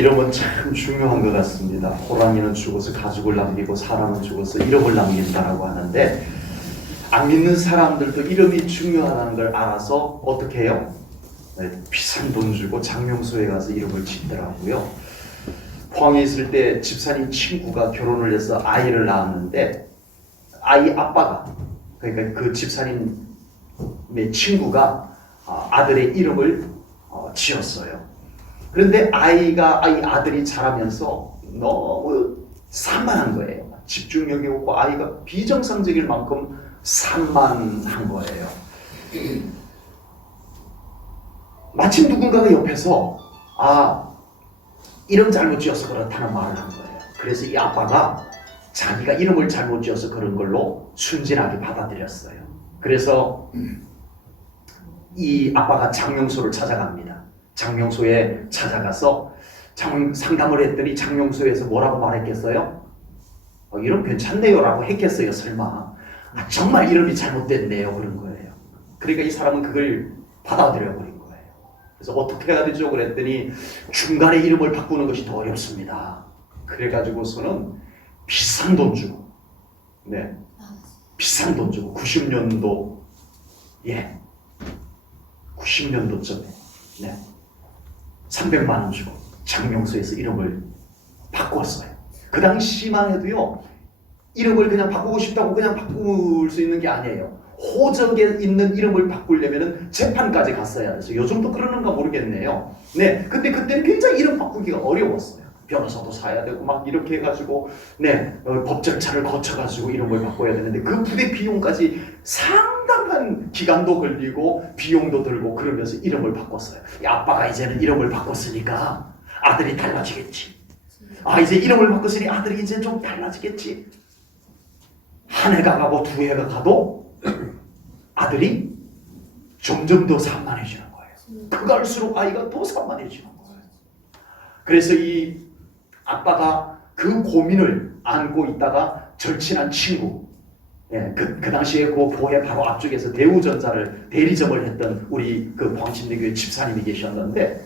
이름은 참 중요한 것 같습니다. 호랑이는 죽어서 가죽을 남기고 사람은 죽어서 이름을 남긴다라고 하는데, 안 믿는 사람들도 이름이 중요하다는 걸 알아서 어떻게 해요? 비싼 돈 주고 장명소에 가서 이름을 짓더라고요. 포항에 있을 때 집사님 친구가 결혼을 해서 아이를 낳았는데, 아이 아빠가, 그러니까 그 집사님의 친구가 아들의 이름을 지었어요. 그런데 아들이 자라면서 너무 산만한 거예요. 집중력이 없고 아이가 비정상적일 만큼 산만한 거예요. 마침 누군가가 옆에서 이름 잘못 지어서 그렇다는 말을 한 거예요. 그래서 이 아빠가 자기가 이름을 잘못 지어서 그런 걸로 순진하게 받아들였어요. 그래서 이 아빠가 장명소를 찾아갑니다. 장명소에 찾아가서 상담을 했더니 장명소에서 뭐라고 말했겠어요? 이름 괜찮네요 라고 했겠어요, 설마. 정말 이름이 잘못됐네요, 그런 거예요. 그러니까 이 사람은 그걸 받아들여 버린 거예요. 그래서 어떻게 해야 되죠? 그랬더니 중간에 이름을 바꾸는 것이 더 어렵습니다. 그래가지고서는 비싼 돈 주고, 비싼 돈 주고 90년도쯤에 300만 원 주고 장명소에서 이름을 바꿨어요. 그 당시만 해도요, 이름을 그냥 바꾸고 싶다고 그냥 바꿀 수 있는 게 아니에요. 호적에 있는 이름을 바꾸려면 재판까지 갔어야 돼서 요즘도 그러는가 모르겠네요. 근데 그때는 굉장히 이름 바꾸기가 어려웠어요. 변호사도 사야 되고 막 이렇게 해가지고 법 절차를 거쳐가지고 이름을 바꿔야 되는데 그 부대 비용까지 상당한 기간도 걸리고 비용도 들고 그러면서 이름을 바꿨어요. 아빠가 이제는 이름을 바꿨으니까 아들이 달라지겠지. 이제 이름을 바꿨으니 아들이 이제 좀 달라지겠지. 한 해가 가고 두 해가 가도 아들이 점점 더 산만해지는 거예요. 그갈수록 아이가 더 산만해지는 거예요. 그래서 이 아빠가 그 고민을 안고 있다가 절친한 친구, 그 당시에 그 교회 바로 앞쪽에서 대리점을 했던 우리 그 광신대교회 집사님이 계셨는데,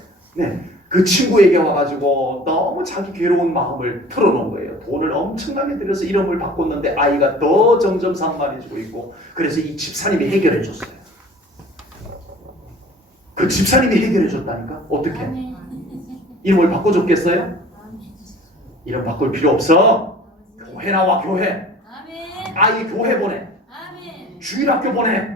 그 친구에게 와가지고 너무 자기 괴로운 마음을 털어놓은 거예요. 돈을 엄청나게 들여서 이름을 바꿨는데 아이가 더 점점 산만해지고 있고, 그래서 이 집사님이 해결해 줬어요. 그 집사님이 해결해 줬다니까? 어떻게? 이름을 바꿔줬겠어요? 이름 바꿀 필요 없어. 교회 나와, 교회. 아이 교회 보내. 주일학교 보내.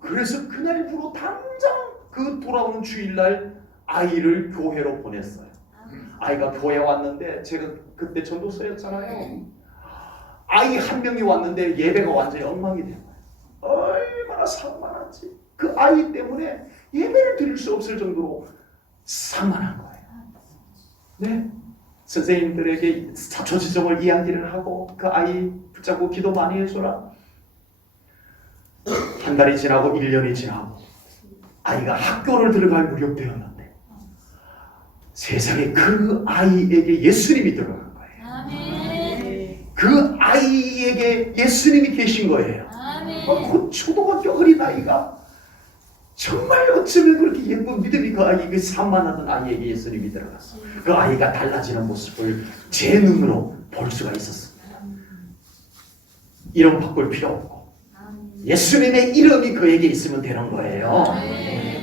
그래서 그날부로 당장 그 돌아오는 주일날 아이를 교회로 보냈어요. 아이가 교회 왔는데 제가 그때 전도사였잖아요. 아이 한 명이 왔는데 예배가 완전히 엉망이 된 거예요. 얼마나 산만한지. 그 아이 때문에 예배를 드릴 수 없을 정도로 산만한 거예요. 선생님들에게 자초지종을 이야기를 하고 그 아이 붙잡고 기도 많이 해줘라. 한 달이 지나고 1년이 지나고 아이가 학교를 들어갈 무렵 되었는데 세상에 그 아이에게 예수님이 들어간 거예요. 그 아이에게 예수님이 계신 거예요. 그 초등학교 어린아이가 정말 어쩌면 그렇게 예쁜 믿음이 그 아이, 그 산만하던 아이에게 예수님이 들어갔어요. 그 아이가 달라지는 모습을 제 눈으로 볼 수가 있었습니다. 이름 바꿀 필요 없고 예수님의 이름이 그에게 있으면 되는 거예요.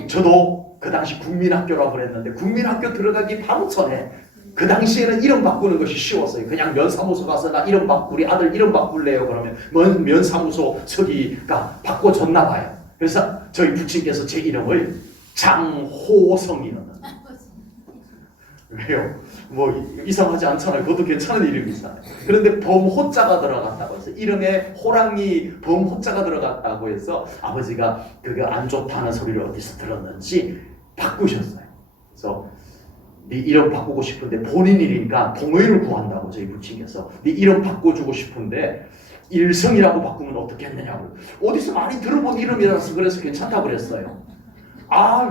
저도 그 당시 국민학교라고 그랬는데 국민학교 들어가기 바로 전에 그 당시에는 이름 바꾸는 것이 쉬웠어요. 그냥 면사무소 가서 나 우리 아들 이름 바꿀래요. 그러면 면사무소 서기가 바꿔줬나 봐요. 그래서 저희 부친께서 제 이름을 장호성이는 왜요? 뭐 이상하지 않잖아요. 그것도 괜찮은 이름이잖아요. 그런데 범호자가 들어갔다고 해서 이름에 호랑이 범호자가 들어갔다고 해서 아버지가 그게 안 좋다는 소리를 어디서 들었는지 바꾸셨어요. 그래서 네 이름 바꾸고 싶은데 본인 일이니까 동의를 구한다고 저희 부친께서 네 이름 바꿔주고 싶은데 일성이라고 바꾸면 어떻겠느냐고. 어디서 많이 들어본 이름이라서 그래서 괜찮다고 그랬어요.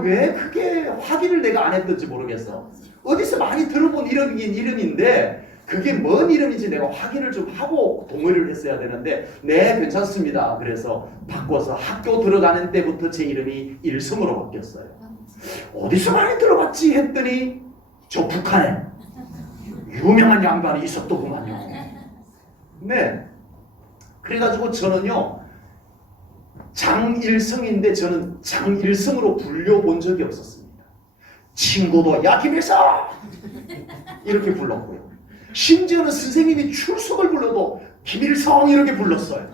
왜 그게 확인을 내가 안 했던지 모르겠어. 어디서 많이 들어본 이름이긴 이름인데 그게 뭔 이름인지 내가 확인을 좀 하고 동의를 했어야 되는데 괜찮습니다. 그래서 바꿔서 학교 들어가는 때부터 제 이름이 일성으로 바뀌었어요. 어디서 많이 들어봤지 했더니 저 북한에 유명한 양반이 있었더구만요. 네. 그래가지고 저는요, 장일성인데 저는 장일성으로 불려본 적이 없었습니다. 친구도 야 김일성! 이렇게 불렀고요. 심지어는 선생님이 출석을 불러도 김일성 이렇게 불렀어요.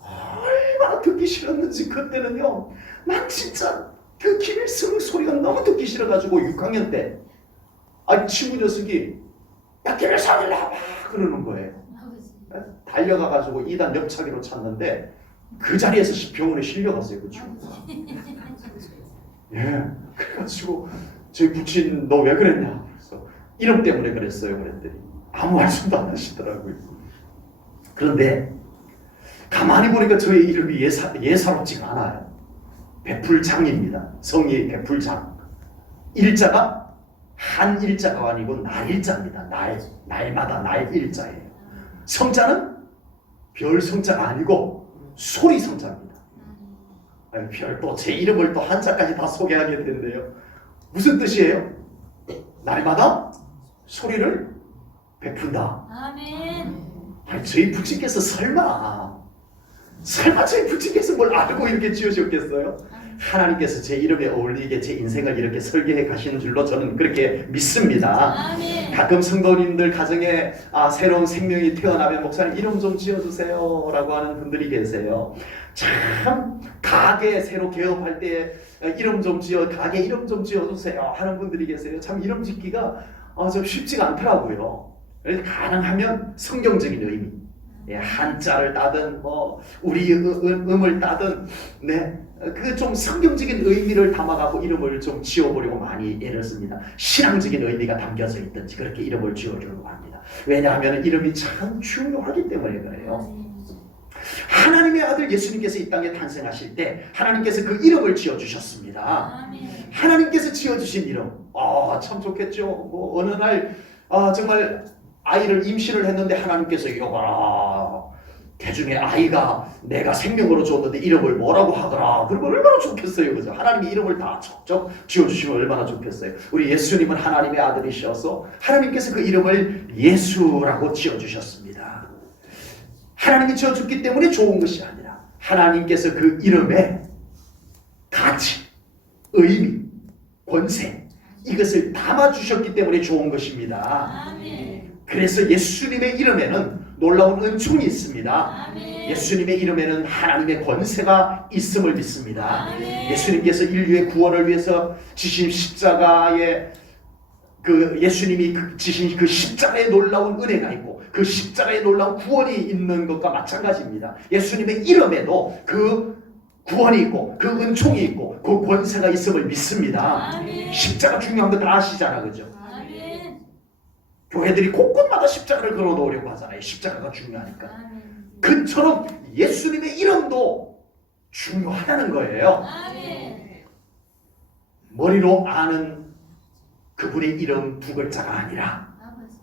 얼마나 듣기 싫었는지 그때는요. 난 진짜 그 김일성 소리가 너무 듣기 싫어가지고 6학년 때 친구 녀석이 야 김일성 일로 와봐 그러는 거예요. 달려가가지고 2단 옆차기로 찼는데 그 자리에서 병원에 실려갔어요. 그 친구. 예, 그래가지고 저희 부친 너 왜 그랬냐? 그래서 이름 때문에 그랬어요. 그랬더니 아무 말씀도 안 하시더라고요. 그런데 가만히 보니까 저의 이름이 예사롭지가 않아요. 베풀장입니다. 성이 베풀장. 일자가 한 일자가 아니고 날 일자입니다. 날마다 날 일자예요. 성자는 별 성자가 아니고 소리 성자입니다. 별 또 제 이름을 또 한자까지 다 소개하게 되는데요. 무슨 뜻이에요? 날마다 소리를 베푼다. 아멘. 저희 부친께서 설마 저희 부친께서 뭘 알고 이렇게 지으셨겠어요? 하나님께서 제 이름에 어울리게 제 인생을 이렇게 설계해 가시는 줄로 저는 그렇게 믿습니다. 아멘. 가끔 성도님들 가정에 새로운 생명이 태어나면 목사님 이름 좀 지어주세요 라고 하는 분들이 계세요. 참 가게 새로 개업할 때 가게 이름 좀 지어주세요 하는 분들이 계세요. 참 이름 짓기가 좀 쉽지가 않더라고요. 그래서 가능하면 성경적인 의미, 한자를 따든 우리 음을 따든 그 좀 성경적인 의미를 담아가고 이름을 좀 지어보려고 많이 애를 씁니다. 신앙적인 의미가 담겨져 있든지 그렇게 이름을 지어주려고 합니다. 왜냐하면 이름이 참 중요하기 때문에 그래요. 하나님의 아들 예수님께서 이 땅에 탄생하실 때 하나님께서 그 이름을 지어주셨습니다. 하나님께서 지어주신 이름, 참 좋겠죠. 어느 날 정말 아이를 임신을 했는데 하나님께서 여봐라, 대중의 아이가 내가 생명으로 줬는데 이름을 뭐라고 하더라. 그러면 얼마나 좋겠어요, 그죠? 하나님이 이름을 다 척척 지어주시면 얼마나 좋겠어요. 우리 예수님은 하나님의 아들이셔서 하나님께서 그 이름을 예수라고 지어주셨습니다. 하나님이 지어줬기 때문에 좋은 것이 아니라 하나님께서 그 이름에 가치, 의미, 권세 이것을 담아주셨기 때문에 좋은 것입니다. 아멘. 그래서 예수님의 이름에는 놀라운 은총이 있습니다. 아멘. 예수님의 이름에는 하나님의 권세가 있음을 믿습니다. 아멘. 예수님께서 인류의 구원을 위해서 지신 십자가에 예수님이 지신 그 십자가에 놀라운 은혜가 있고 그 십자가에 놀라운 구원이 있는 것과 마찬가지입니다. 예수님의 이름에도 그 구원이 있고 그 은총이 있고 그 권세가 있음을 믿습니다. 아멘. 십자가 중요한 거 다 아시잖아, 그죠? 아멘. 교회들이 곳곳마다 십자가를 걸어 놓으려고 하잖아요. 십자가가 중요하니까. 아멘. 그처럼 예수님의 이름도 중요하다는 거예요. 아멘. 머리로 아는 그분의 이름 두 글자가 아니라 아버지.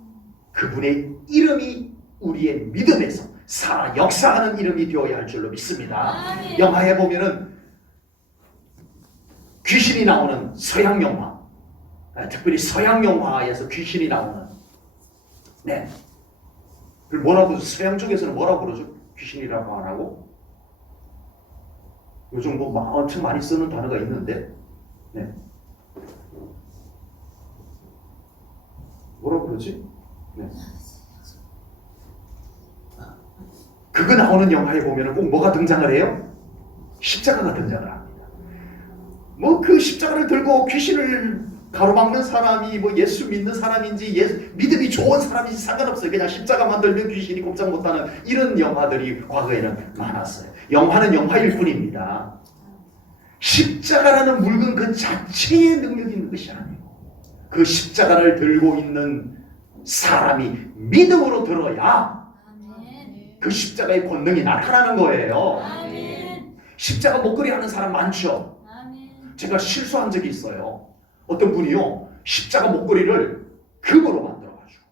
그분의 이름이 우리의 믿음에서 살아 역사하는 이름이 되어야 할 줄로 믿습니다. 아멘. 영화에 보면은 귀신이 나오는 서양 영화, 특별히 서양 영화에서 귀신이 나오는, 그걸 뭐라고, 서양 쪽에서는 뭐라고 그러죠? 귀신이라고 안 하고? 요즘 엄청 많이 쓰는 단어가 있는데, 뭐라고 그러지? 그거 나오는 영화에 보면은 꼭 뭐가 등장을 해요? 십자가가 등장을 합니다. 그 십자가를 들고 귀신을 가로막는 사람이 예수 믿는 사람인지 믿음이 좋은 사람인지 상관없어요. 그냥 십자가 만들면 귀신이 꼼짝 못하는 이런 영화들이 과거에는 많았어요. 영화는 영화일 뿐입니다. 십자가라는 물건 그 자체의 능력이 있는 것이 아니고 그 십자가를 들고 있는 사람이 믿음으로 들어야 아멘. 그 십자가의 권능이 나타나는 거예요. 아멘. 십자가 목걸이 하는 사람 많죠. 아멘. 제가 실수한 적이 있어요. 어떤 분이요, 십자가 목걸이를 금으로 만들어가지고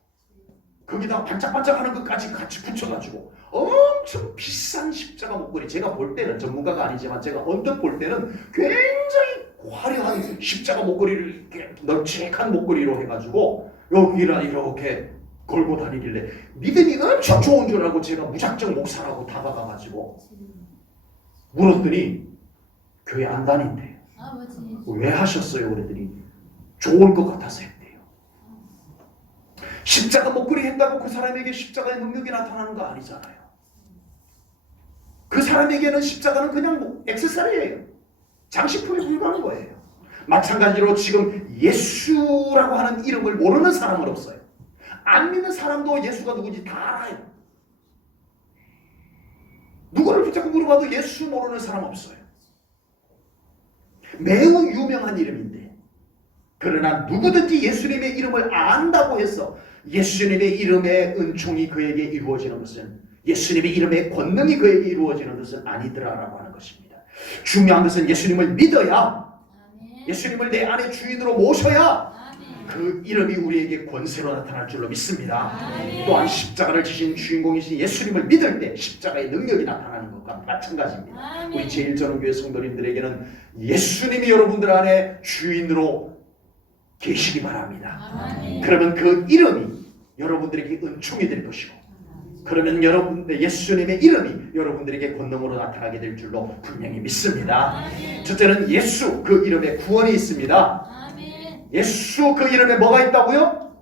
거기다 반짝반짝하는 것까지 같이 붙여가지고 엄청 비싼 십자가 목걸이, 제가 볼 때는 전문가가 아니지만 제가 언뜻 볼 때는 굉장히 화려한 십자가 목걸이를 이렇게 널찍한 목걸이로 해가지고 여기랑 이렇게 걸고 다니길래 믿음이 엄청 좋은 줄 알고 제가 무작정 목사라고 다가가가지고 물었더니 교회 안 다닌대요. 아버지. 왜 하셨어요? 그랬더니 좋을 것 같아서 했대요. 십자가 목걸이 했다고 그 사람에게 십자가의 능력이 나타나는 거 아니잖아요. 그 사람에게는 십자가는 그냥 뭐 액세서리예요. 장식품에 불과한 거예요. 마찬가지로 지금 예수라고 하는 이름을 모르는 사람은 없어요. 안 믿는 사람도 예수가 누군지 다 알아요. 누구를 붙잡고 물어봐도 예수 모르는 사람 없어요. 매우 유명한 이름인데, 그러나 누구든지 예수님의 이름을 안다고 해서 예수님의 이름의 은총이 그에게 이루어지는 것은, 예수님의 이름의 권능이 그에게 이루어지는 것은 아니더라라고 하는 것입니다. 중요한 것은 예수님을 믿어야, 아멘. 예수님을 내 안에 주인으로 모셔야 아멘. 그 이름이 우리에게 권세로 나타날 줄로 믿습니다. 아멘. 또한 십자가를 지신 주인공이신 예수님을 믿을 때 십자가의 능력이 나타나는 것과 마찬가지입니다. 아멘. 우리 제1전원교회 성도님들에게는 예수님이 여러분들 안에 주인으로 계시기 바랍니다. 아멘. 그러면 그 이름이 여러분들에게 은총이 될 것이고, 그러면 예수님의 이름이 여러분들에게 권능으로 나타나게 될 줄로 분명히 믿습니다. 아멘. 첫째는 예수 그 이름에 구원이 있습니다. 아멘. 예수 그 이름에 뭐가 있다고요?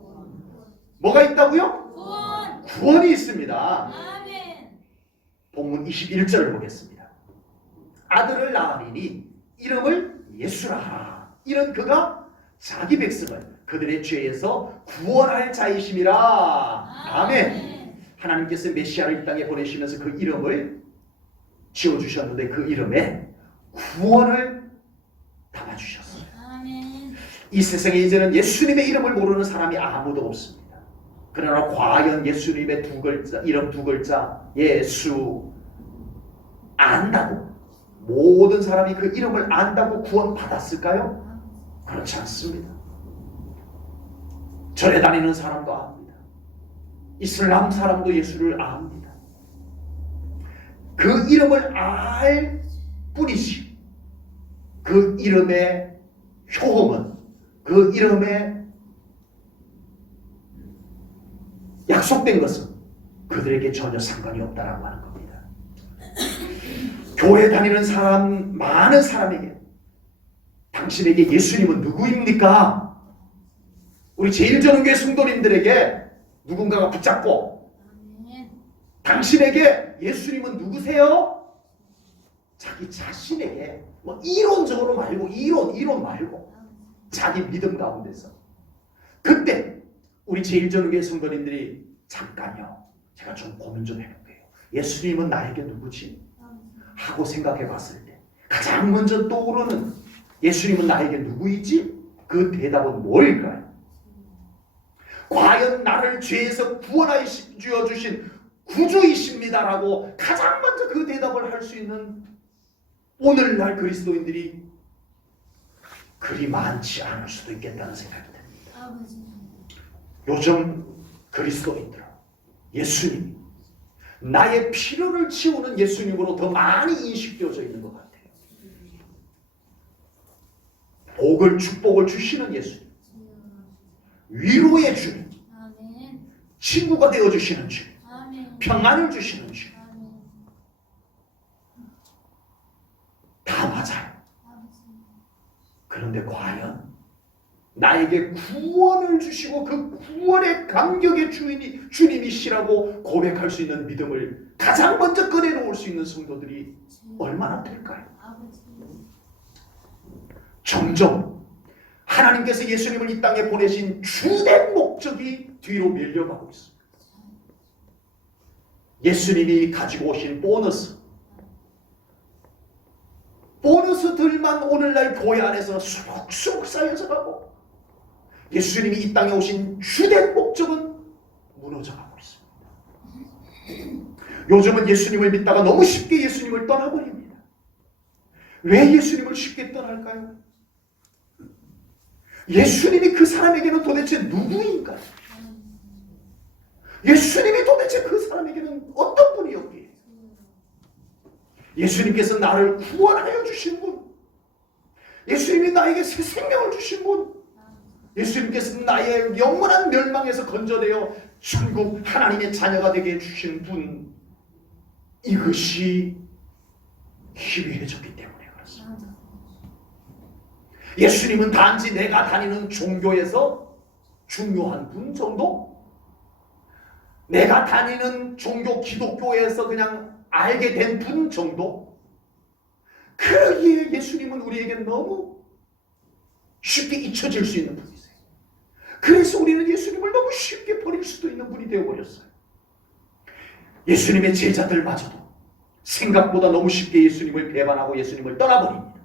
뭐가 있다고요? 구원. 구원이 있습니다. 아멘. 본문 21절을 보겠습니다. 아들을 낳으리니 이름을 예수라 하라. 이는 그가 자기 백성을 그들의 죄에서 구원할 자이심이라. 아멘. 하나님께서 메시아를 이 땅에 보내시면서 그 이름을 지어주셨는데 그 이름에 구원을 담아주셨어요. 아멘. 이 세상에 이제는 예수님의 이름을 모르는 사람이 아무도 없습니다. 그러나 과연 예수님의 두 글자, 이름 두 글자 예수 안다고 모든 사람이 그 이름을 안다고 구원 받았을까요? 그렇지 않습니다. 절에 다니는 사람도 압니다. 이슬람 사람도 예수를 압니다. 그 이름을 알 뿐이지 그 이름의 효험은, 그 이름에 약속된 것은 그들에게 전혀 상관이 없다라고 하는 겁니다. 교회 다니는 사람, 많은 사람에게 당신에게 예수님은 누구입니까? 우리 제1전원교회 성도님들에게 누군가가 붙잡고 아멘. 당신에게 예수님은 누구세요? 자기 자신에게 뭐 이론적으로 말고 이론 말고 자기 믿음 가운데서 그때 우리 제1전교회 성도님들이 잠깐요, 제가 좀 고민 좀 해볼게요. 예수님은 나에게 누구지? 하고 생각해 봤을 때 가장 먼저 떠오르는 예수님은 나에게 누구이지? 그 대답은 뭘까요? 과연 나를 죄에서 구원하여 주신 구주이십니다라고 가장 먼저 그 대답을 할 수 있는 오늘날 그리스도인들이 그리 많지 않을 수도 있겠다는 생각이 듭니다. 아버지. 요즘 그리스도인들은 예수님, 나의 필요를 채우는 예수님으로 더 많이 인식되어져 있는 것 같아요. 복을, 축복을 주시는 예수님, 위로의 주님, 아멘. 친구가 되어주시는 주님, 아멘. 평안을 주시는 주님, 아멘. 다 맞아요. 아버지. 그런데 과연 나에게 구원을 주시고 그 구원의 감격의 주님이시라고 고백할 수 있는 믿음을 가장 먼저 꺼내놓을 수 있는 성도들이 얼마나 될까요? 아버지. 점점 하나님께서 예수님을 이 땅에 보내신 주된 목적이 뒤로 밀려가고 있습니다. 예수님이 가지고 오신 보너스들만 오늘날 교회 안에서 수룩수룩 쌓여져 가고 예수님이 이 땅에 오신 주된 목적은 무너져가고 있습니다. 요즘은 예수님을 믿다가 너무 쉽게 예수님을 떠나버립니다. 왜 예수님을 쉽게 떠날까요? 예수님이 그 사람에게는 도대체 누구인가요? 예수님이 도대체 그 사람에게는 어떤 분이었기에? 예수님께서 나를 구원하여 주신 분, 예수님이 나에게 새 생명을 주신 분, 예수님께서 나의 영원한 멸망에서 건져내어 천국 하나님의 자녀가 되게 해주신 분, 이것이 희귀해졌기 때문에 그렇습니다. 예수님은 단지 내가 다니는 종교에서 중요한 분 정도? 내가 다니는 종교 기독교에서 그냥 알게 된 분 정도? 그러기에 예수님은 우리에게 너무 쉽게 잊혀질 수 있는 분이세요. 그래서 우리는 예수님을 너무 쉽게 버릴 수도 있는 분이 되어버렸어요. 예수님의 제자들마저도 생각보다 너무 쉽게 예수님을 배반하고 예수님을 떠나버립니다.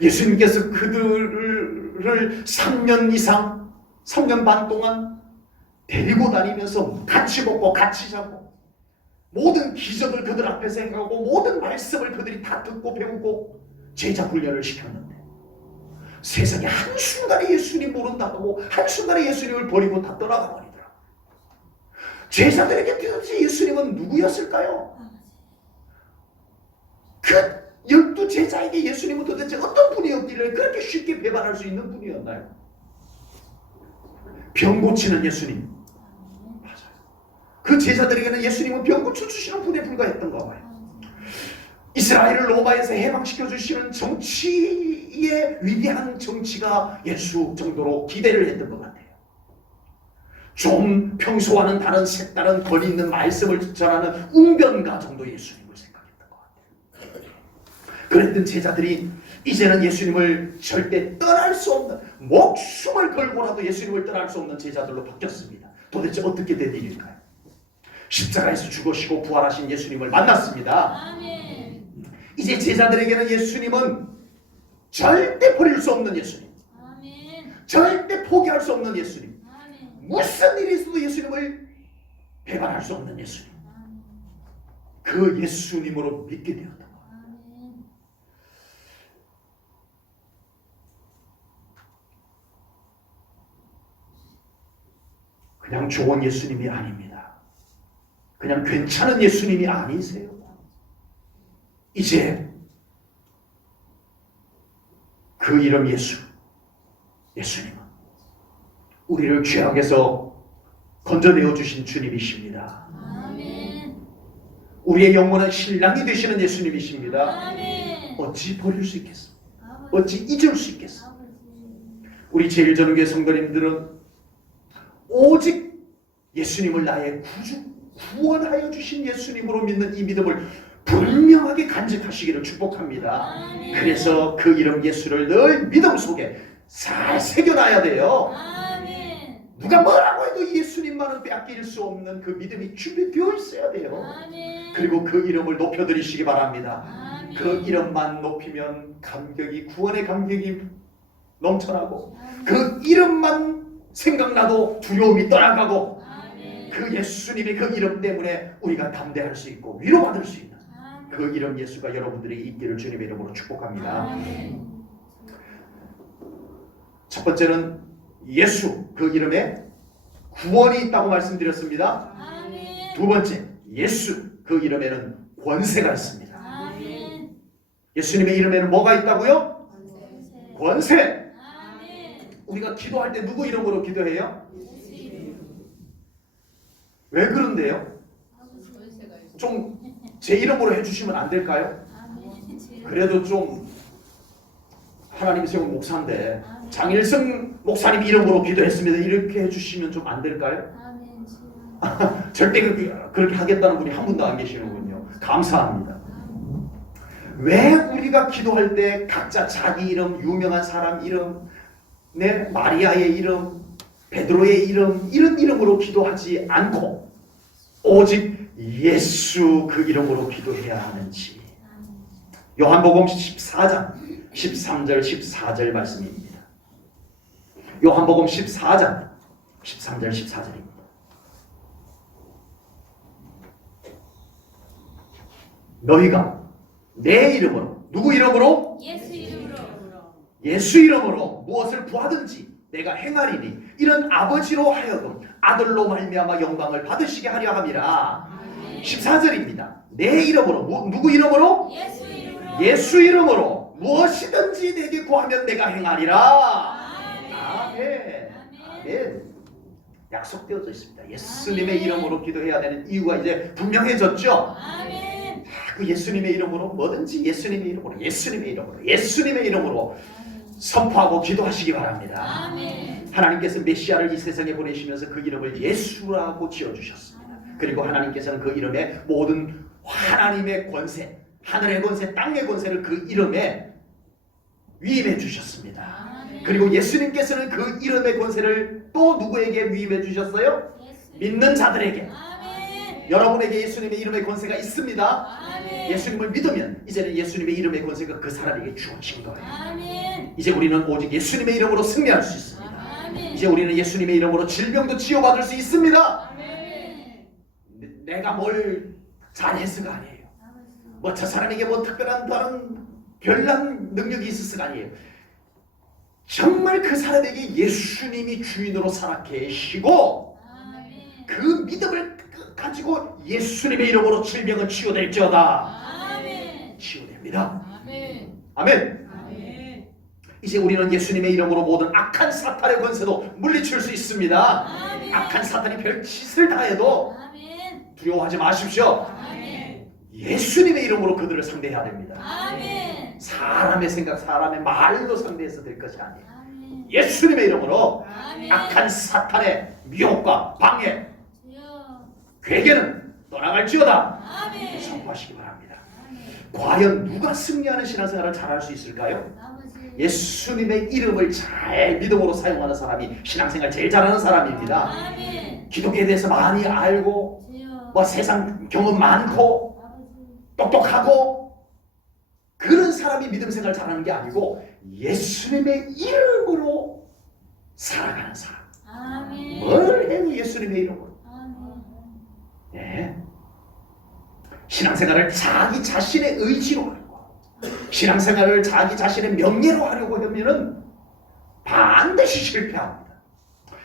예수님께서 그들을 3년 이상, 3년 반 동안 데리고 다니면서 같이 먹고 같이 자고 모든 기적을 그들 앞에서 행하고 모든 말씀을 그들이 다 듣고 배우고 제자 훈련을 시켰는데 세상에 한순간에 예수님 모른다고 한순간에 예수님을 버리고 다 떠나가 버리더라. 제자들에게 도대체 예수님은 누구였을까요? 그 12제자에게 예수님은 도대체 어떤 분이었기를 그렇게 쉽게 배반할 수 있는 분이었나요? 병 고치는 예수님. 맞아요. 그 제자들에게는 예수님은 병 고쳐주시는 분에 불과했던가 봐요. 이스라엘을 로마에서 해방시켜 주시는 정치의 위대한 정치가 예수 정도로 기대를 했던 것 같아요. 좀 평소와는 다른 색다른 권위 있는 말씀을 전하는 웅변가 정도 예수님을 생각했던 것 같아요. 그랬던 제자들이 이제는 예수님을 절대 떠날 수 없는, 목숨을 걸고라도 예수님을 떠날 수 없는 제자들로 바뀌었습니다. 도대체 어떻게 된 일일까요? 십자가에서 죽으시고 부활하신 예수님을 만났습니다. 아멘. 이제 제자들에게는 예수님은 절대 버릴 수 없는 예수님, 아멘. 절대 포기할 수 없는 예수님, 아멘. 무슨 일이 있어도 예수님을 배반할 수 없는 예수님, 그 예수님으로 믿게 되었던 거예요. 아멘. 그냥 좋은 예수님이 아닙니다. 그냥 괜찮은 예수님이 아니세요. 이제 그 이름 예수님은 우리를 죄악에서 건져내어 주신 주님이십니다. 아멘. 우리의 영원한 신랑이 되시는 예수님이십니다. 아멘. 어찌 버릴 수 있겠어? 아버지. 어찌 잊을 수 있겠어? 아버지. 우리 제일전후교회 성도님들은 오직 예수님을 나의 구원하여 주신 예수님으로 믿는 이 믿음을 분명하게 간직하시기를 축복합니다. 아멘. 그래서 그 이름 예수를 늘 믿음 속에 잘 새겨놔야 돼요. 아멘. 누가 뭐라고 해도 예수님만은 빼앗길 수 없는 그 믿음이 준비되어 있어야 돼요. 아멘. 그리고 그 이름을 높여드리시기 바랍니다. 아멘. 그 이름만 높이면 감격이, 구원의 감격이 넘쳐나고, 그 이름만 생각나도 두려움이 떠나가고, 아멘. 그 예수님의 그 이름 때문에 우리가 담대할 수 있고 위로받을 수 있는 그 이름 예수가 여러분들에게 있기를 주님의 이름으로 축복합니다. 아멘. 첫 번째는 예수, 그 이름에 구원이 있다고 말씀드렸습니다. 아멘. 두 번째, 예수, 그 이름에는 권세가 있습니다. 아멘. 예수님의 이름에는 뭐가 있다고요? 권세. 권세. 아멘. 우리가 기도할 때 누구 이름으로 기도해요? 예수 이름. 왜 그런데요? 아버지 권세가 있어. 좀 제 이름으로 해주시면 안 될까요? 아멘. 그래도 좀 하나님 세운 목사인데 아멘. 장일성 목사님 이름으로 기도했습니다. 이렇게 해주시면 좀 안 될까요? 아멘. 절대 그렇게 하겠다는 분이 한 분도 안 계시는군요. 감사합니다. 왜 우리가 기도할 때 각자 자기 이름, 유명한 사람 이름, 마리아의 이름, 베드로의 이름, 이런 이름으로 기도하지 않고 오직 예수 그 이름으로 기도해야 하는지. 요한복음 14장 13절 14절 말씀입니다. 요한복음 14장 13절 14절입니다. 너희가 내 이름으로, 누구 이름으로? 예수 이름으로. 예수 이름으로 무엇을 구하든지 내가 행하리니 이런 아버지로 하여금 아들로 말미암아 영광을 받으시게 하려 함이라. 14절입니다. 내 이름으로, 누구 이름으로? 예수 이름으로. 예수 이름으로 무엇이든지 내게 구하면 내가 행하리라. 아멘. 아멘. 아멘. 아멘. 약속되어져 있습니다. 예수님의 이름으로 기도해야 되는 이유가 이제 분명해졌죠. 아멘. 그 예수님의 이름으로 뭐든지 예수님의 이름으로 예수님의 이름으로 선포하고 기도하시기 바랍니다. 아멘. 하나님께서 메시아를 이 세상에 보내시면서 그 이름을 예수라고 지어주셨습니다. 그리고 하나님께서는 그 이름에 모든 하나님의 권세, 하늘의 권세, 땅의 권세를 그 이름에 위임해 주셨습니다. 아멘. 그리고 예수님께서는 그 이름의 권세를 또 누구에게 위임해 주셨어요? 믿는 자들에게. 아멘. 여러분에게 예수님의 이름의 권세가 있습니다. 아멘. 예수님을 믿으면 이제는 예수님의 이름의 권세가 그 사람에게 주어진 거예요. 아멘. 이제 우리는 오직 예수님의 이름으로 승리할 수 있습니다. 아멘. 이제 우리는 예수님의 이름으로 질병도 치유받을 수 있습니다. 아멘. 내가 뭘 잘했을까 아니에요. 뭐 저 사람에게 뭐 특별한 다른 별난 능력이 있었을까 아니에요. 정말 그 사람에게 예수님이 주인으로 살아 계시고 아멘. 그 믿음을 가지고 예수님의 이름으로 질병은 치유될지어다. 아멘. 치유됩니다. 아멘. 아멘. 아멘. 이제 우리는 예수님의 이름으로 모든 악한 사탄의 권세도 물리칠 수 있습니다. 아멘. 악한 사탄이 별 짓을 다 해도 아멘. 두려워하지 마십시오. 아멘. 예수님의 이름으로 그들을 상대해야 됩니다. 아멘. 사람의 생각, 사람의 말로 상대해서 될 것이 아니에요. 아멘. 예수님의 이름으로 아멘. 악한 사탄의 미혹과 방해, 주여. 괴계는 떠나갈지어다. 아멘. 선포하시기 바랍니다. 아멘. 과연 누가 승리하는 신앙생활을 잘할 수 있을까요? 아버지. 예수님의 이름을 잘 믿음으로 사용하는 사람이 신앙생활 제일 잘하는 사람입니다. 아멘. 기독교에 대해서 많이 알고 주여. 뭐 세상 경험 많고 아버지. 똑똑하고 그런 사람이 믿음 생활 잘하는 게 아니고 예수님의 이름으로 살아가는 사람. 아멘. 뭘 해도 예수님의 이름으로. 아멘. 네. 신앙생활을 자기 자신의 의지로 하고 신앙생활을 자기 자신의 명예로 하려고 하면은 반드시 실패합니다.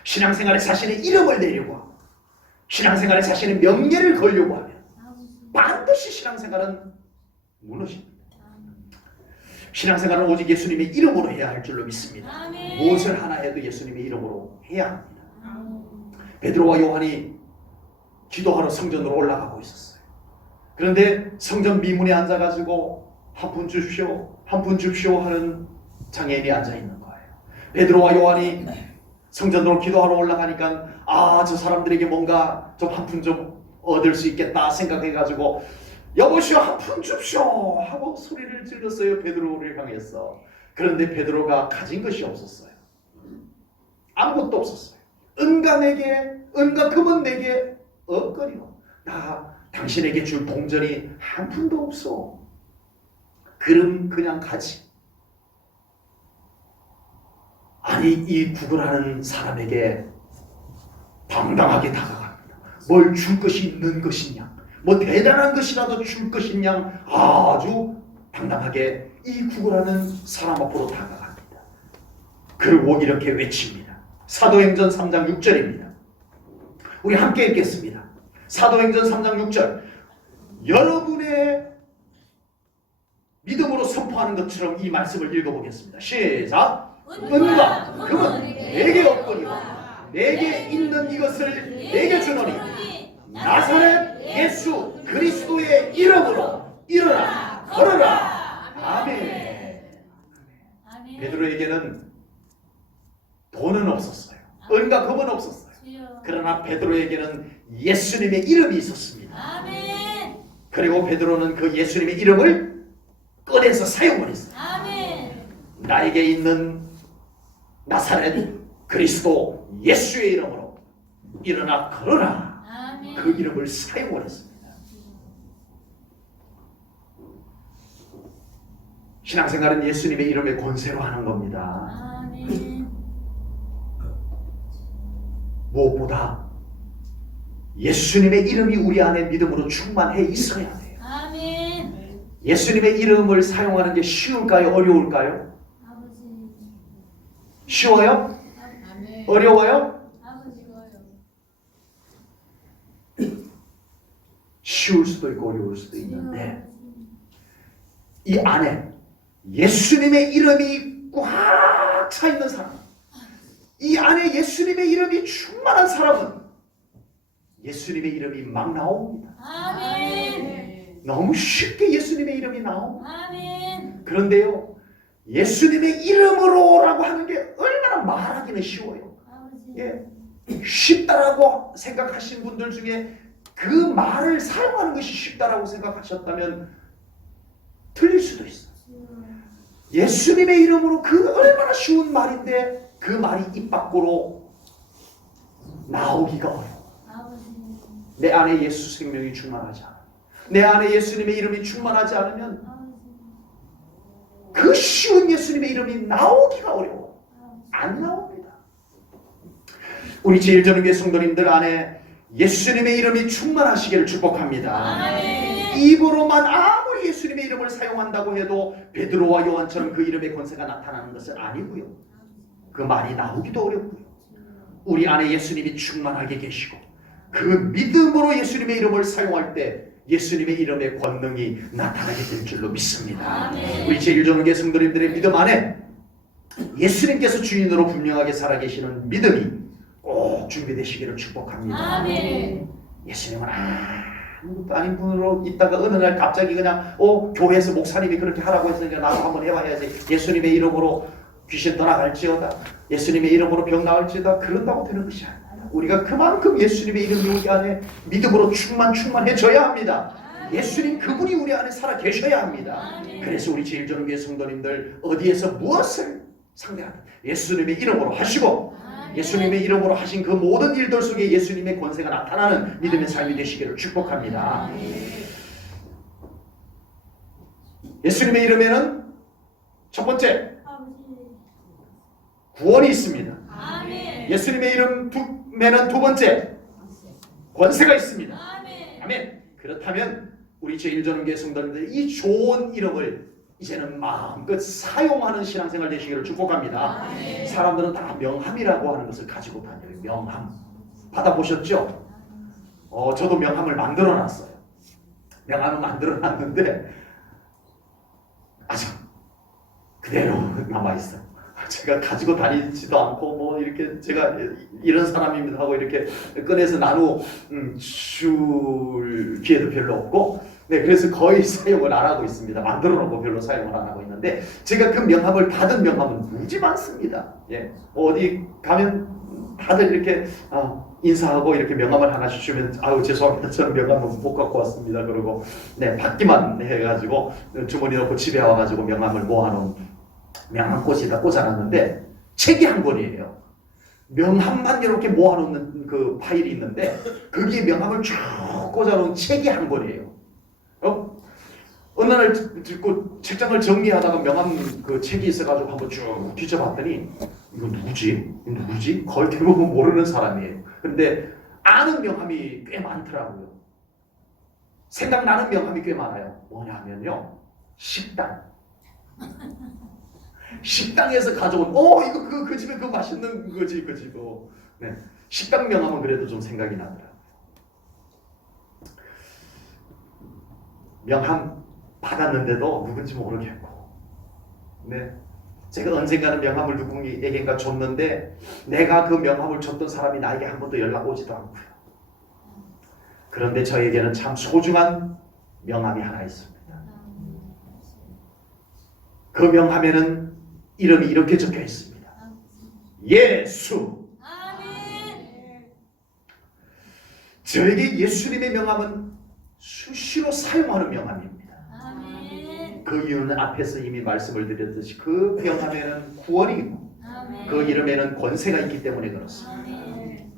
신앙생활에 자신의 이름을 내려고 하고 신앙생활에 자신의 명예를 걸려고 하면 반드시 신앙생활은 무너집니다. 신앙생활은 오직 예수님의 이름으로 해야 할 줄로 믿습니다. 아멘. 무엇을 하나 해도 예수님의 이름으로 해야 합니다. 베드로와 요한이 기도하러 성전으로 올라가고 있었어요. 그런데 성전 미문에 앉아가지고 한 푼 줍시오, 한 푼 줍시오 하는 장애인이 앉아있는 거예요. 베드로와 요한이 성전으로 기도하러 올라가니까 저 사람들에게 뭔가 좀 한 푼 좀 얻을 수 있겠다 생각해가지고 여보시오 한 푼 줍시오 하고 소리를 질렀어요. 베드로를 향해서. 그런데 베드로가 가진 것이 없었어요. 아무것도 없었어요. 은가 내게, 은가 금은 내게 없거니와 나 당신에게 줄 동전이 한 푼도 없어. 그냥 가지. 아니 이 구걸하는 사람에게 당당하게 다가갑니다. 뭘 줄 것이 있는 것이냐, 뭐 대단한 것이라도 줄 것이냐, 아주 당당하게 이 구걸하는 사람 앞으로 다가갑니다. 그리고 이렇게 외칩니다. 사도행전 3장 6절입니다. 우리 함께 읽겠습니다. 사도행전 3장 6절. 여러분의 믿음으로 선포하는 것처럼 이 말씀을 읽어보겠습니다. 시작. 은과 금은 내게 없거니와 내게 있는 이것을 내게 주노니 나사렛 예수 그리스도의 이름으로 일어나 걸어라. 아멘. 아멘. 베드로에게는 돈은 없었어요. 은과 금은 없었어요. 주여. 그러나 베드로에게는 예수님의 이름이 있었습니다. 아멘. 그리고 베드로는 그 예수님의 이름을 꺼내서 사용을 했어요. 아멘. 나에게 있는 나사렛 그리스도 예수의 이름으로 일어나 걸어라. 아멘. 그 이름을 사용을 했습니다. 신앙생활은 예수님의 이름의 권세로 하는 겁니다. 아멘. 무엇보다 예수님의 이름이 우리 안에 믿음으로 충만해 있어야 돼요. 아멘. 예수님의 이름을 사용하는 게 쉬울까요? 어려울까요? 아버지. 쉬워요? 아멘. 어려워요? 아버지가요. 쉬울 수도 있고 어려울 수도 있는데 이 안에 예수님의 이름이 꽉 차 있는 사람, 이 안에 예수님의 이름이 충만한 사람은 예수님의 이름이 막 나옵니다. 아멘. 너무 쉽게 예수님의 이름이 나옵니다. 아멘. 그런데요, 예수님의 이름으로라고 하는 게 얼마나 말하기는 쉬워요. 아버지. 예, 쉽다라고 생각하신 분들 중에 그 말을 사용하는 것이 쉽다라고 생각하셨다면 틀릴 수도 있어요. 예수님의 이름으로 그 얼마나 쉬운 말인데 그 말이 입 밖으로 나오기가 어려워. 아버지. 내 안에 예수 생명이 충만하지 않아. 내 안에 예수님의 이름이 충만하지 않으면 아버지. 그 쉬운 예수님의 이름이 나오기가 어려워. 안 나옵니다. 우리 제1전교회 성도님들 안에 예수님의 이름이 충만하시기를 축복합니다. 아멘. 입으로만 아무리 예수님의 이름을 사용한다고 해도 베드로와 요한처럼 그 이름의 권세가 나타나는 것은 아니고요. 그 말이 나오기도 어렵고요. 우리 안에 예수님이 충만하게 계시고 그 믿음으로 예수님의 이름을 사용할 때 예수님의 이름의 권능이 나타나게 될 줄로 믿습니다. 아멘. 우리 제1전교회 성도님들의 믿음 안에 예수님께서 주인으로 분명하게 살아계시는 믿음이 꼭 준비되시기를 축복합니다. 아멘. 예수님은 아무것도 아닌 분으로 있다가 어느 날 갑자기 그냥 교회에서 목사님이 그렇게 하라고 했으니까 나도 한번 해봐야지. 예수님의 이름으로 귀신 떠나갈지어다. 예수님의 이름으로 병 나을지어다. 그런다고 되는 것이 아닙니다. 우리가 그만큼 예수님의 이름이 우리 안에 믿음으로 충만해져야 합니다. 예수님 그분이 우리 안에 살아 계셔야 합니다. 그래서 우리 제1전교회 성도님들 어디에서 무엇을 상대하든 예수님의 이름으로 하시고 예수님의 이름으로 하신 그 모든 일들 속에 예수님의 권세가 나타나는 믿음의 삶이 되시기를 축복합니다. 예수님의 이름에는 첫 번째 구원이 있습니다. 아멘. 예수님의 이름에는 두 번째 권세가 있습니다. 아멘. 아멘. 그렇다면 우리 제1전교회 성도님들 이 좋은 이름을 이제는 마음껏 사용하는 신앙생활 되시기를 축복합니다. 아멘. 사람들은 다 명함이라고 하는 것을 가지고 다녀요. 명함 받아보셨죠? 저도 명함을 만들어놨어요. 명함을 만들어놨는데 아직 그대로 남아있어요. 제가 가지고 다니지도 않고 뭐 이렇게 제가 이런 사람입니다 하고 이렇게 꺼내서 줄 기회도 별로 없고, 네, 그래서 거의 사용을 안 하고 있습니다. 만들어 놓고 별로 사용을 안 하고 있는데 제가 그 명함을 받은 명함은 무지 많습니다. 예, 어디 가면 다들 이렇게 인사하고 이렇게 명함을 하나씩 주면 아유 죄송합니다 저는 명함을 못 갖고 왔습니다 그러고 네 받기만 해가지고 주머니 넣고 집에 와가지고 명함을 모아놓은 명함꽂이다 꽂아놨는데 책이 한 권이에요. 명함만 이렇게 모아놓는 그 파일이 있는데 거기에 명함을 쭉 꽂아놓은 책이 한 권이에요. 어느 날 듣고 책장을 정리하다가 명함 그 책이 있어가지고 한번 쭉 뒤져봤더니 이거 누구지? 거의 대부분 모르는 사람이에요. 그런데 아는 명함이 꽤 많더라고요. 생각나는 명함이 꽤 많아요. 뭐냐면요, 식당. 식당에서 가져온 이거 그 집에 그 맛있는 거지 그 집. 네, 식당 명함은 그래도 좀 생각이 나더라고요. 명함 받았는데도 누군지 모르겠고, 네, 제가 언젠가는 명함을 누구에겐가 줬는데 내가 그 명함을 줬던 사람이 나에게 한 번도 연락 오지도 않고요. 그런데 저에게는 참 소중한 명함이 하나 있습니다. 그 명함에는 이름이 이렇게 적혀 있습니다. 예수. 아멘. 저에게 예수님의 명함은 수시로 사용하는 명함입니다. 아멘. 그 이유는 앞에서 이미 말씀을 드렸듯이 그 명함에는 구원이 있고 아멘. 그 이름에는 권세가 있기 때문에 그렇습니다. 아멘.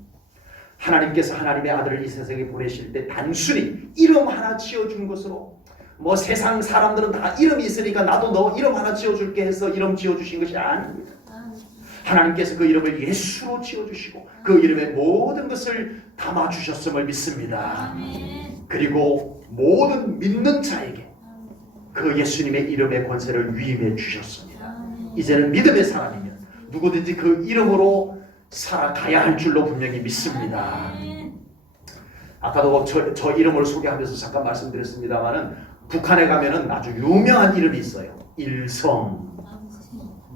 하나님께서 하나님의 아들을 이 세상에 보내실 때 단순히 이름 하나 지어준 것으로 뭐 세상 사람들은 다 이름이 있으니까 나도 너 이름 하나 지어줄게 해서 이름 지어주신 것이 아닙니다. 하나님께서 그 이름을 예수로 지어주시고 그 이름에 모든 것을 담아주셨음을 믿습니다. 아멘. 그리고 모든 믿는 자에게 그 예수님의 이름의 권세를 위임해 주셨습니다. 아멘. 이제는 믿음의 사람이면 누구든지 그 이름으로 살아가야 할 줄로 분명히 믿습니다. 아멘. 아까도 저 이름을 소개하면서 잠깐 말씀드렸습니다만은 북한에 가면은 아주 유명한 이름이 있어요. 김일성.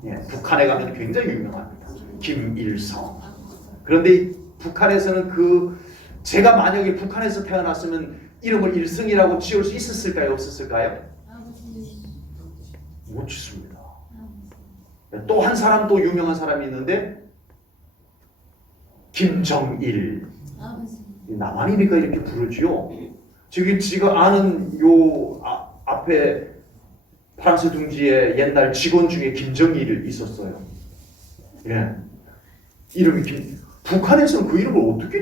예, 북한에 가면 굉장히 유명합니다. 김일성. 그런데 북한에서는 제가 만약에 북한에서 태어났으면 이름을 일성이라고 지을 수 있었을까요? 없었을까요? 못 짓습니다. 또 한 사람, 또 유명한 사람이 있는데 김정일. 나만이니까 이렇게 부르지요. 지가 아는 앞에 프랑스 둥지에 옛날 직원 중에 김정일이 있었어요. 예. 이름이 북한에서는 그 이름을 어떻게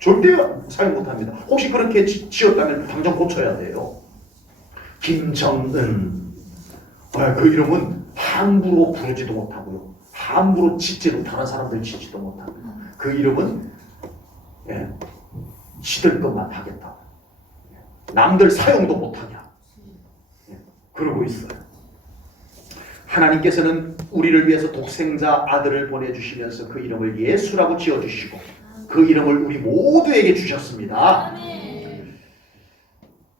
절대 사용 못합니다. 혹시 그렇게 지었다면 당장 고쳐야 돼요. 김정은. 그 이름은 함부로 부르지도 못하고요. 함부로 짓지도 다른 사람들 짓지도 못하고요. 그 이름은 시들 것만 하겠다. 남들 사용도 못하냐. 그러고 있어요. 하나님께서는 우리를 위해서 독생자 아들을 보내주시면서 그 이름을 예수라고 지어주시고 그 이름을 우리 모두에게 주셨습니다.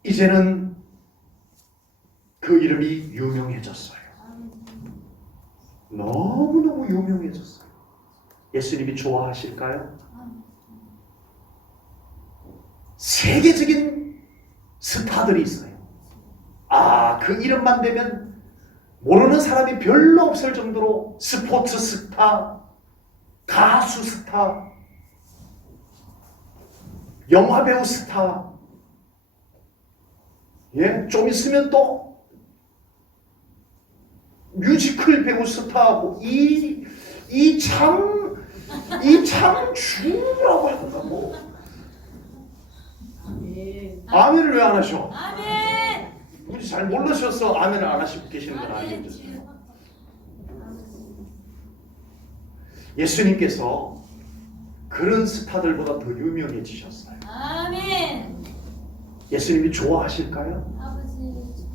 이제는 그 이름이 유명해졌어요. 너무너무 유명해졌어요. 예수님이 좋아하실까요? 세계적인 스타들이 있어요. 그 이름만 되면 모르는 사람이 별로 없을 정도로 스포츠 스타, 가수 스타, 영화배우 스타, 좀 있으면 또 뮤지컬 배우 스타, 참 주라고 하던가 아멘을 왜 안 하셔? 아멘. 우리 잘 모르셔서 아멘을 안 하시고 계시는 건 아니겠죠. 예수님께서 그런 스타들보다 더 유명해지셨어요. 아멘. 예수님이 좋아하실까요? 아버지.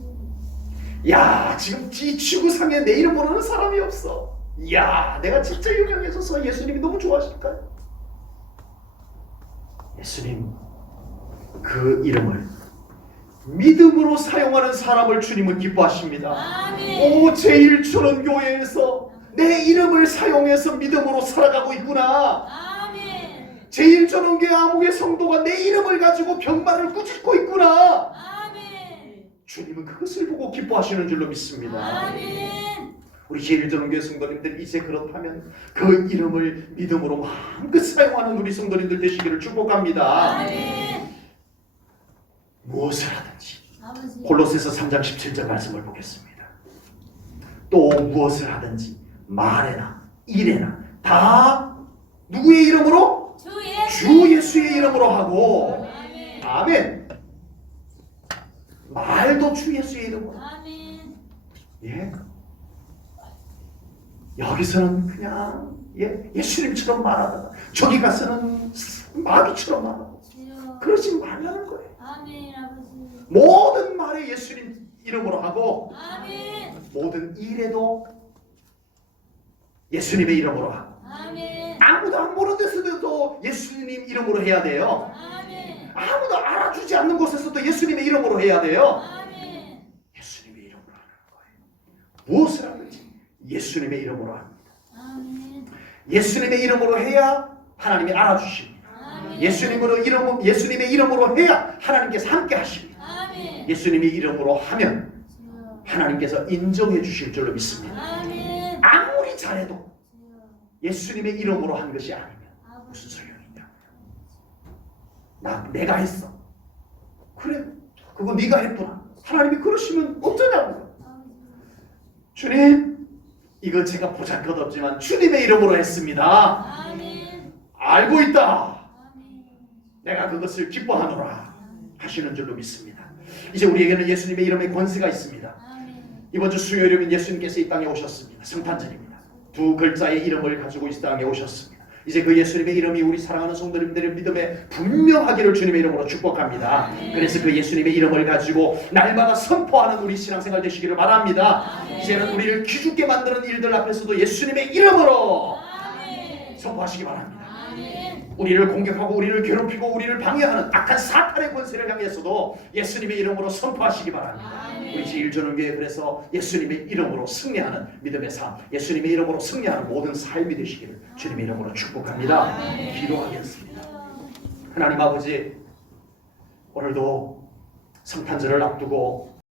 야, 지금 이 지구상에 내 이름 모르는 사람이 없어. 야, 내가 진짜 유명해져서 예수님이 너무 좋아하실까요? 예수님 그 이름을 믿음으로 사용하는 사람을 주님은 기뻐하십니다. 아멘. 오, 제1초론교회에서 내 이름을 사용해서 믿음으로 살아가고 있구나. 아멘. 제1초론교회 아무개 성도가 내 이름을 가지고 병마를 꾸짖고 있구나. 아멘. 주님은 그것을 보고 기뻐하시는 줄로 믿습니다. 아멘. 우리 제1초론교회 성도님들 이제 그렇다면 그 이름을 믿음으로 마음껏 사용하는 우리 성도님들 되시기를 축복합니다. 아멘. 무엇을 하든지 아버지. 골로새서 3장 17절 말씀을 보겠습니다. 또 무엇을 하든지 말에나 일에나 다 누구의 이름으로? 주 예수의 이름으로 하고. 아멘. 아멘. 말도 주 예수의 이름으로. 아멘. 예. 여기서는 그냥 예수님처럼 말하다가 저기 가서는 마귀처럼 말하고 그러지 말라는 거예요. 아멘. 아버지. 모든 말에 예수님 이름으로 하고 아멘. 모든 일에도 예수님의 이름으로 하고 아멘. 아무도 안 보는 데서도 예수님 이름으로 해야 돼요. 아멘. 아무도 알아주지 않는 곳에서도 예수님의 이름으로 해야 돼요. 아멘. 예수님의 이름으로 하는 거예요. 무엇을 하든지 예수님의 이름으로 합니다. 아멘. 예수님의 이름으로 해야 하나님이 알아주십니다. 아멘. 예수님의 이름으로 해야 하나님께서 함께 하십니다. 아멘. 예수님의 이름으로 하면 하나님께서 인정해 주실 줄로 믿습니다. 아멘. 아무리 잘해도 예수님의 이름으로 한 것이 아니면 무슨 소용이냐. 내가 했어. 그래, 그거 네가 했구나. 하나님이 그러시면 어쩌냐고요. 주님, 이거 제가 보잘것없지만 주님의 이름으로 했습니다. 아멘. 알고 있다. 아멘. 내가 그것을 기뻐하노라 하시는 줄로 믿습니다. 이제 우리에게는 예수님의 이름의 권세가 있습니다. 아멘. 이번 주 수요일이면 예수님께서 이 땅에 오셨습니다. 성탄절입니다. 두 글자의 이름을 가지고 이 땅에 오셨습니다. 이제 그 예수님의 이름이 우리 사랑하는 성도님들의 믿음에 분명하기를 주님의 이름으로 축복합니다. 그래서 그 예수님의 이름을 가지고 날마다 선포하는 우리 신앙생활 되시기를 바랍니다. 이제는 우리를 기죽게 만드는 일들 앞에서도 예수님의 이름으로 선포하시기 바랍니다. 우리를 공격하고 우리를 괴롭히고 우리를 방해하는 악한 사탄의 권세를 향해서도 예수님의 이름으로 선포하시기 바랍니다. 우리 제1조는교회 그래서 예수님의 이름으로 승리하는 믿음의 삶, 예수님의 이름으로 승리하는 모든 삶이 되시기를 주님의 이름으로 축복합니다. 기도하겠습니다. 하나님 아버지, 오늘도 성탄절을 앞두고